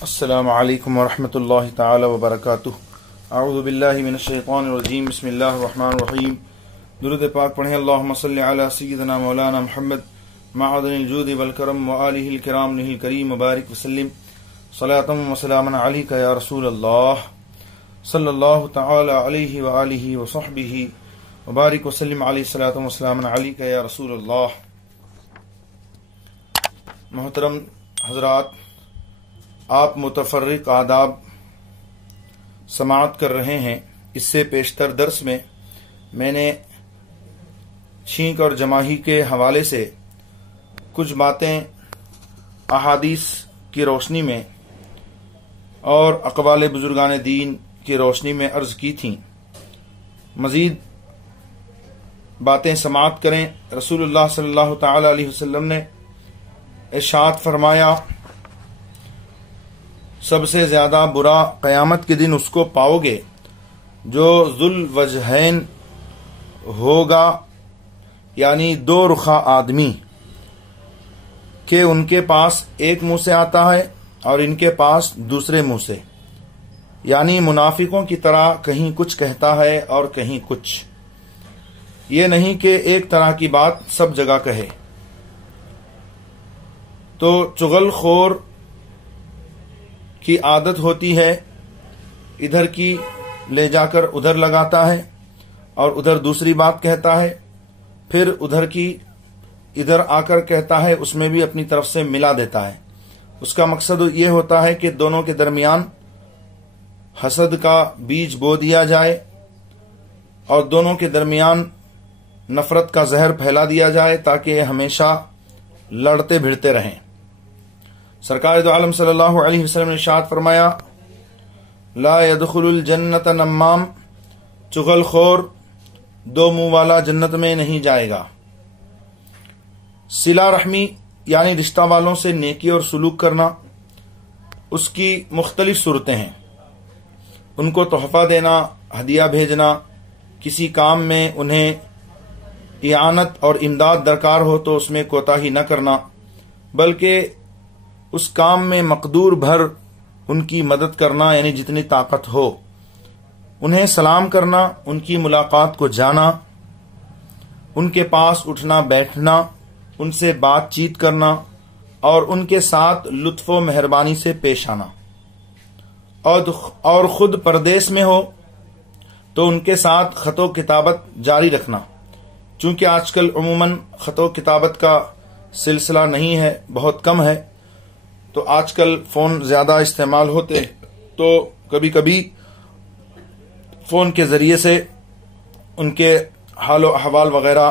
السلام علیکم ورحمۃ اللہ تعالی وبرکاتہ۔ اعوذ باللہ من الشیطان الرجیم، بسم اللہ الرحمن الرحیم۔ درود پاک پڑھیں۔ اللہم صلی علی سیدنا مولانا محمد معدن الجود والکرم وآلہ الکرام نہ الکریم وبارک وسلم صلاۃ و سلاما علیک یا رسول اللہ صلی اللہ تعالی علیہ وآلہ وصحبہ وبارک وسلم علیہ صلاۃ و سلاما علیک یا رسول اللہ۔ محترم حضرات، آپ متفرق آداب سماعت کر رہے ہیں۔ اس سے پیشتر درس میں میں نے چھینک اور جماہی کے حوالے سے کچھ باتیں احادیث کی روشنی میں اور اقوال بزرگان دین کی روشنی میں عرض کی تھیں۔ مزید باتیں سماعت کریں۔ رسول اللہ صلی اللہ تعالی علیہ وسلم نے ارشاد فرمایا، سب سے زیادہ برا قیامت کے دن اس کو پاؤ گے جو ذو الوجہین ہوگا، یعنی دو رخا آدمی کہ ان کے پاس ایک منہ سے آتا ہے اور ان کے پاس دوسرے منہ سے، یعنی منافقوں کی طرح کہیں کچھ کہتا ہے اور کہیں کچھ، یہ نہیں کہ ایک طرح کی بات سب جگہ کہے۔ تو چغل خور کی عادت ہوتی ہے، ادھر کی لے جا کر ادھر لگاتا ہے اور ادھر دوسری بات کہتا ہے، پھر ادھر کی ادھر آ کر کہتا ہے، اس میں بھی اپنی طرف سے ملا دیتا ہے۔ اس کا مقصد یہ ہوتا ہے کہ دونوں کے درمیان حسد کا بیج بو دیا جائے اور دونوں کے درمیان نفرت کا زہر پھیلا دیا جائے تاکہ ہمیشہ لڑتے بھڑتے رہیں۔ سرکار دو عالم صلی اللہ علیہ وسلم نے ارشاد فرمایا، لا يدخل الجنت نمام، چغل خور دو منہ والا جنت میں نہیں جائے گا۔ صلہ رحمی یعنی رشتہ والوں سے نیکی اور سلوک کرنا، اس کی مختلف صورتیں ہیں۔ ان کو تحفہ دینا، ہدیہ بھیجنا، کسی کام میں انہیں اعانت اور امداد درکار ہو تو اس میں کوتاہی نہ کرنا، بلکہ اس کام میں مقدور بھر ان کی مدد کرنا، یعنی جتنی طاقت ہو۔ انہیں سلام کرنا، ان کی ملاقات کو جانا، ان کے پاس اٹھنا بیٹھنا، ان سے بات چیت کرنا اور ان کے ساتھ لطف و مہربانی سے پیش آنا، اور خود پردیس میں ہو تو ان کے ساتھ خط و کتابت جاری رکھنا، چونکہ آج کل عموماً خط و کتابت کا سلسلہ نہیں ہے، بہت کم ہے، تو آج کل فون زیادہ استعمال ہوتے تو کبھی کبھی فون کے ذریعے سے ان کے حال و احوال وغیرہ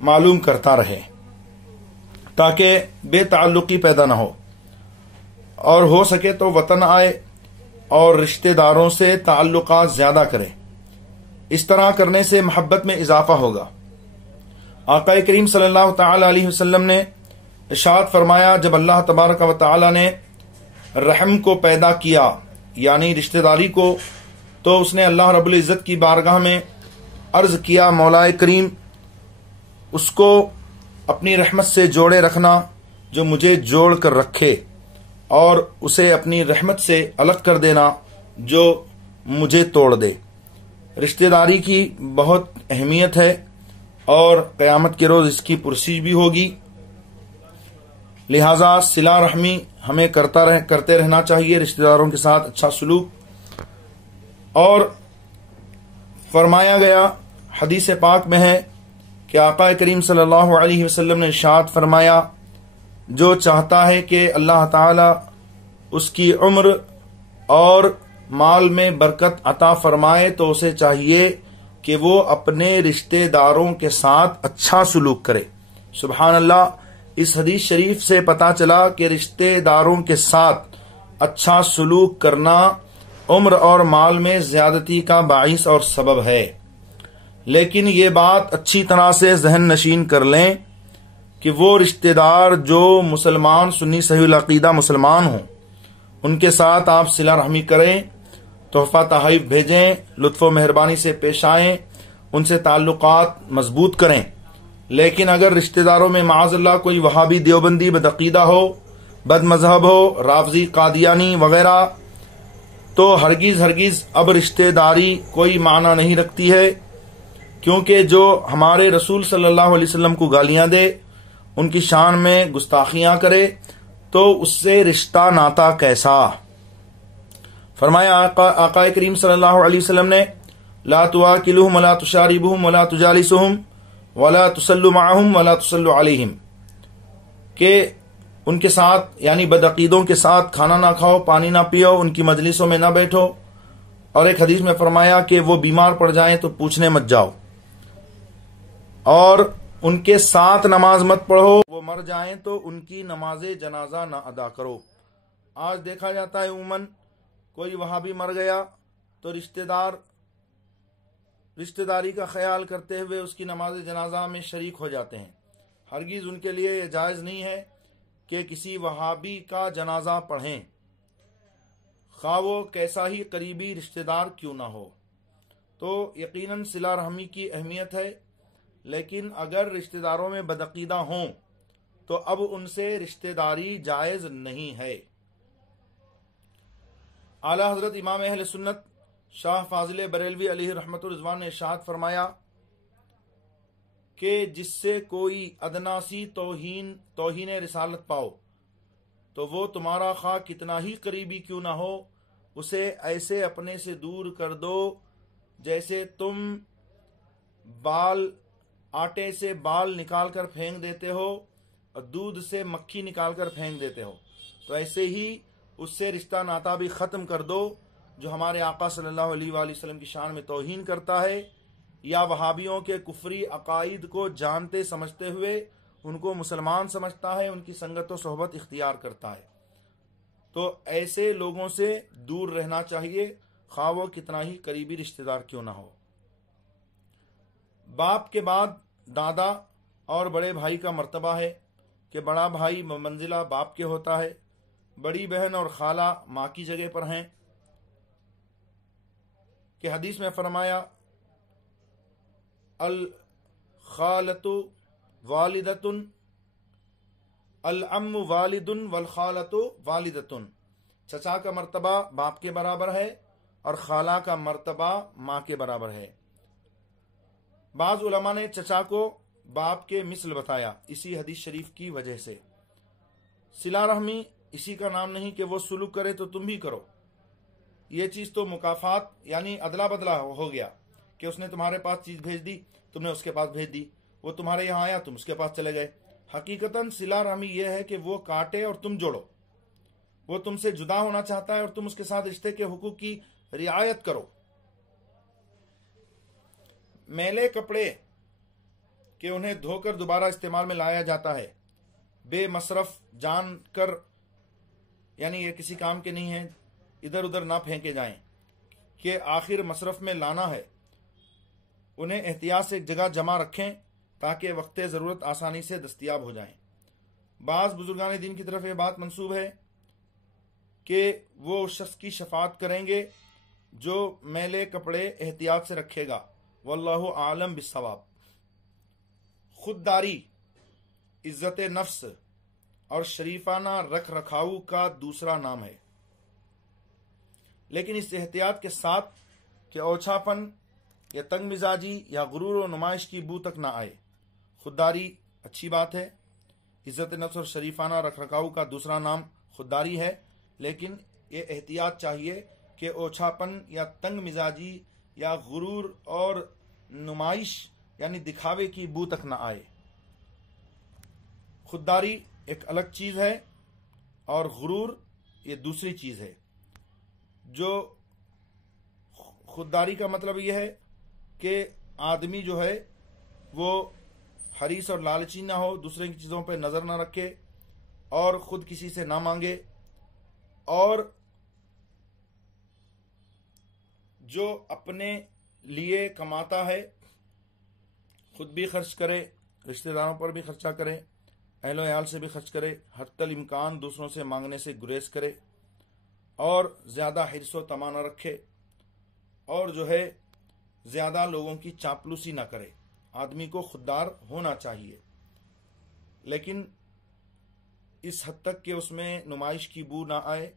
معلوم کرتا رہے تاکہ بے تعلقی پیدا نہ ہو، اور ہو سکے تو وطن آئے اور رشتہ داروں سے تعلقات زیادہ کرے۔ اس طرح کرنے سے محبت میں اضافہ ہوگا۔ آقا کریم صلی اللہ تعالی علیہ وسلم نے ارشاد فرمایا، جب اللہ تبارک و تعالی نے رحم کو پیدا کیا یعنی رشتہ داری کو، تو اس نے اللہ رب العزت کی بارگاہ میں عرض کیا، مولا کریم اس کو اپنی رحمت سے جوڑے رکھنا جو مجھے جوڑ کر رکھے، اور اسے اپنی رحمت سے الگ کر دینا جو مجھے توڑ دے۔ رشتہ داری کی بہت اہمیت ہے اور قیامت کے روز اس کی پرسش بھی ہوگی، لہذا صلہ رحمی ہمیں کرتے رہنا چاہیے، رشتہ داروں کے ساتھ اچھا سلوک۔ اور فرمایا گیا، حدیث پاک میں ہے کہ آقا کریم صلی اللہ علیہ وسلم نے ارشاد فرمایا، جو چاہتا ہے کہ اللہ تعالی اس کی عمر اور مال میں برکت عطا فرمائے تو اسے چاہیے کہ وہ اپنے رشتہ داروں کے ساتھ اچھا سلوک کرے۔ سبحان اللہ، اس حدیث شریف سے پتہ چلا کہ رشتہ داروں کے ساتھ اچھا سلوک کرنا عمر اور مال میں زیادتی کا باعث اور سبب ہے۔ لیکن یہ بات اچھی طرح سے ذہن نشین کر لیں کہ وہ رشتہ دار جو مسلمان، سنی صحیح العقیدہ مسلمان ہوں، ان کے ساتھ آپ صلہ رحمی کریں، تحفہ تحائف بھیجیں، لطف و مہربانی سے پیش آئیں، ان سے تعلقات مضبوط کریں، لیکن اگر رشتہ داروں میں معاذ اللہ کوئی وہابی دیوبندی بدعقیدہ ہو، بد مذہب ہو، رافضی قادیانی وغیرہ، تو ہرگز اب رشتہ داری کوئی معنی نہیں رکھتی ہے، کیونکہ جو ہمارے رسول صلی اللہ علیہ وسلم کو گالیاں دے، ان کی شان میں گستاخیاں کرے، تو اس سے رشتہ ناتا کیسا؟ فرمایا آقا کریم صلی اللہ علیہ وسلم نے لا تواکلہم ولا تشاربہم ولا تجالسہم ولا تصلوا معہم ولا تصلوا علیہم، کہ ان کے ساتھ یعنی بدعقیدوں کے ساتھ کھانا نہ کھاؤ، پانی نہ پیو، ان کی مجلسوں میں نہ بیٹھو، اور ایک حدیث میں فرمایا کہ وہ بیمار پڑ جائیں تو پوچھنے مت جاؤ، اور ان کے ساتھ نماز مت پڑھو، وہ مر جائیں تو ان کی نماز جنازہ نہ ادا کرو۔ آج دیکھا جاتا ہے عموماً کوئی وہابی مر گیا تو رشتہ داری کا خیال کرتے ہوئے اس کی نماز جنازہ میں شریک ہو جاتے ہیں۔ ہرگز ان کے لیے یہ جائز نہیں ہے کہ کسی وہابی کا جنازہ پڑھیں، خواہ وہ کیسا ہی قریبی رشتہ دار کیوں نہ ہو۔ تو یقیناً صلہ رحمی کی اہمیت ہے، لیکن اگر رشتہ داروں میں بدعقیدہ ہوں تو اب ان سے رشتہ داری جائز نہیں ہے۔ اعلی حضرت امام اہل سنت شاہ فاضل بریلوی علیہ رحمت الرضوان نے ارشاد فرمایا کہ جس سے کوئی ادنا سی توہین رسالت پاؤ تو وہ تمہارا خواہ کتنا ہی قریبی کیوں نہ ہو، اسے ایسے اپنے سے دور کر دو جیسے تم آٹے سے بال نکال کر پھینک دیتے ہو اور دودھ سے مکھی نکال کر پھینک دیتے ہو، تو ایسے ہی اس سے رشتہ ناتا بھی ختم کر دو جو ہمارے آقا صلی اللہ علیہ وآلہ وسلم کی شان میں توہین کرتا ہے، یا وہابیوں کے کفری عقائد کو جانتے سمجھتے ہوئے ان کو مسلمان سمجھتا ہے، ان کی سنگت و صحبت اختیار کرتا ہے۔ تو ایسے لوگوں سے دور رہنا چاہیے، خواہ وہ کتنا ہی قریبی رشتہ دار کیوں نہ ہو۔ باپ کے بعد دادا اور بڑے بھائی کا مرتبہ ہے کہ بڑا بھائی منزلہ باپ کے ہوتا ہے، بڑی بہن اور خالہ ماں کی جگہ پر ہیں، کہ حدیث میں فرمایا الخالۃ والدۃ، العم والد والخالۃ والدۃ، چچا کا مرتبہ باپ کے برابر ہے اور خالہ کا مرتبہ ماں کے برابر ہے۔ بعض علماء نے چچا کو باپ کے مثل بتایا اسی حدیث شریف کی وجہ سے۔ صلہ رحمی اسی کا نام نہیں کہ وہ سلوک کرے تو تم بھی کرو، یہ چیز تو مکافات یعنی ادلا بدلا ہو گیا کہ اس نے تمہارے پاس چیز بھیج دی، تم نے اس کے پاس بھیج دی، وہ تمہارے یہاں آیا تم اس کے پاس چلے گئے۔ حقیقتاً صلہ رحمی یہ ہے کہ وہ کاٹے اور تم جوڑو، وہ تم سے جدا ہونا چاہتا ہے اور تم اس کے ساتھ رشتے کے حقوق کی رعایت کرو۔ میلے کپڑے کہ انہیں دھو کر دوبارہ استعمال میں لایا جاتا ہے، بے مصرف جان کر، یعنی یہ کسی کام کے نہیں ہیں، ادھر ادھر نہ پھینکے جائیں کہ آخر مصرف میں لانا ہے، انہیں احتیاط سے ایک جگہ جمع رکھیں تاکہ وقت ضرورت آسانی سے دستیاب ہو جائیں۔ بعض بزرگان دین کی طرف یہ بات منسوب ہے کہ وہ شخص کی شفاعت کریں گے جو میلے کپڑے احتیاط سے رکھے گا، واللہ عالم بالصواب۔ خودداری عزت نفس اور شریفانہ رکھ رکھاؤ کا دوسرا نام ہے، لیکن اس احتیاط کے ساتھ کہ اوچھاپن یا تنگ مزاجی یا غرور و نمائش کی بو تک نہ آئے۔ خودداری اچھی بات ہے، عزت نفس اور شریفانہ رکھ رکھاؤ کا دوسرا نام خودداری ہے، لیکن یہ احتیاط چاہیے کہ اوچھاپن یا تنگ مزاجی یا غرور اور نمائش یعنی دکھاوے کی بو تک نہ آئے۔ خودداری ایک الگ چیز ہے اور غرور یہ دوسری چیز ہے۔ جو خودداری کا مطلب یہ ہے کہ آدمی جو ہے وہ حریص اور لالچی نہ ہو، دوسرے کی چیزوں پہ نظر نہ رکھے اور خود کسی سے نہ مانگے، اور جو اپنے لیے کماتا ہے خود بھی خرچ کرے، رشتہ داروں پر بھی خرچہ کرے، اہل و عیال سے بھی خرچ کرے، حتی الامکان دوسروں سے مانگنے سے گریز کرے، اور زیادہ حرص و طمع نہ رکھے، اور جو ہے زیادہ لوگوں کی چاپلوسی نہ کرے۔ آدمی کو خوددار ہونا چاہیے، لیکن اس حد تک کہ اس میں نمائش کی بو نہ آئے،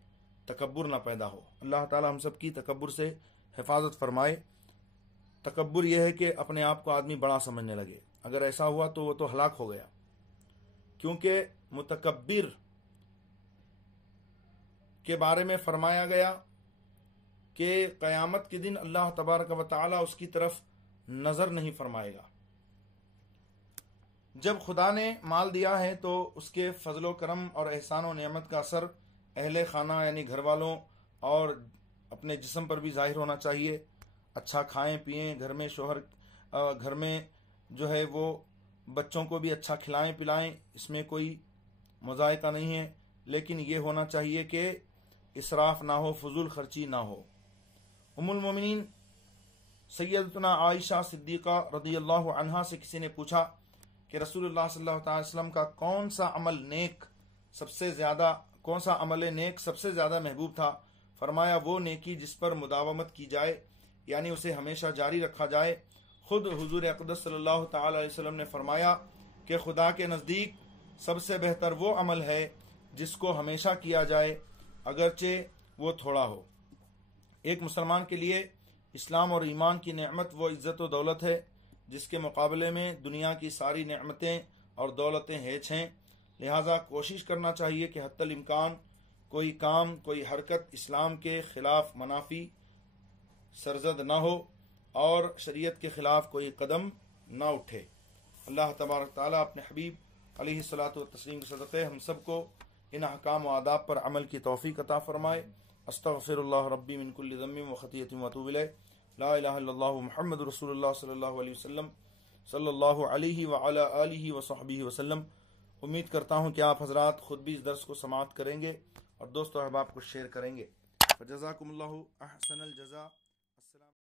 تکبر نہ پیدا ہو۔ اللہ تعالی ہم سب کی تکبر سے حفاظت فرمائے۔ تکبر یہ ہے کہ اپنے آپ کو آدمی بڑا سمجھنے لگے، اگر ایسا ہوا تو وہ تو ہلاک ہو گیا، کیونکہ متکبر کے بارے میں فرمایا گیا کہ قیامت کے دن اللہ تبارک و تعالی اس کی طرف نظر نہیں فرمائے گا۔ جب خدا نے مال دیا ہے تو اس کے فضل و کرم اور احسان و نعمت کا اثر اہل خانہ یعنی گھر والوں اور اپنے جسم پر بھی ظاہر ہونا چاہیے۔ اچھا کھائیں پئیں، گھر میں شوہر گھر میں جو ہے وہ بچوں کو بھی اچھا کھلائیں پلائیں، اس میں کوئی مذائقہ نہیں ہے، لیکن یہ ہونا چاہیے کہ اسراف نہ ہو، فضول خرچی نہ ہو۔ ام المومنین سیدتنا عائشہ صدیقہ رضی اللہ عنہا سے کسی نے پوچھا کہ رسول اللہ صلی اللہ علیہ وسلم کا کون سا عمل نیک سب سے زیادہ محبوب تھا؟ فرمایا وہ نیکی جس پر مداومت کی جائے، یعنی اسے ہمیشہ جاری رکھا جائے۔ خود حضور اقدس صلی اللہ تعالی علیہ وسلم نے فرمایا کہ خدا کے نزدیک سب سے بہتر وہ عمل ہے جس کو ہمیشہ کیا جائے اگرچہ وہ تھوڑا ہو۔ ایک مسلمان کے لیے اسلام اور ایمان کی نعمت وہ عزت و دولت ہے جس کے مقابلے میں دنیا کی ساری نعمتیں اور دولتیں ہیچ ہیں، لہٰذا کوشش کرنا چاہیے کہ حتی الامکان کوئی کام، کوئی حرکت اسلام کے خلاف منافی سرزد نہ ہو اور شریعت کے خلاف کوئی قدم نہ اٹھے۔ اللہ تبارک تعالیٰ اپنے حبیب علیہ الصلاۃ والتسلیم کے صدقے ہم سب کو ان احکام و آداب پر عمل کی توفیق عطا فرمائے۔ استغفر اللہ ربی من کل ذنب و خطیۃ واتوب الیہ، لا الہ الا اللہ محمد رسول اللہ صلی اللہ علیہ وسلم صلی اللہ علیہ وعلی آلہ وصحبہ وسلم۔ امید کرتا ہوں کہ آپ حضرات خود بھی اس درس کو سماعت کریں گے اور دوست و احباب کو شیئر کریں گے۔ فجزاکم اللہ احسن الجزاء۔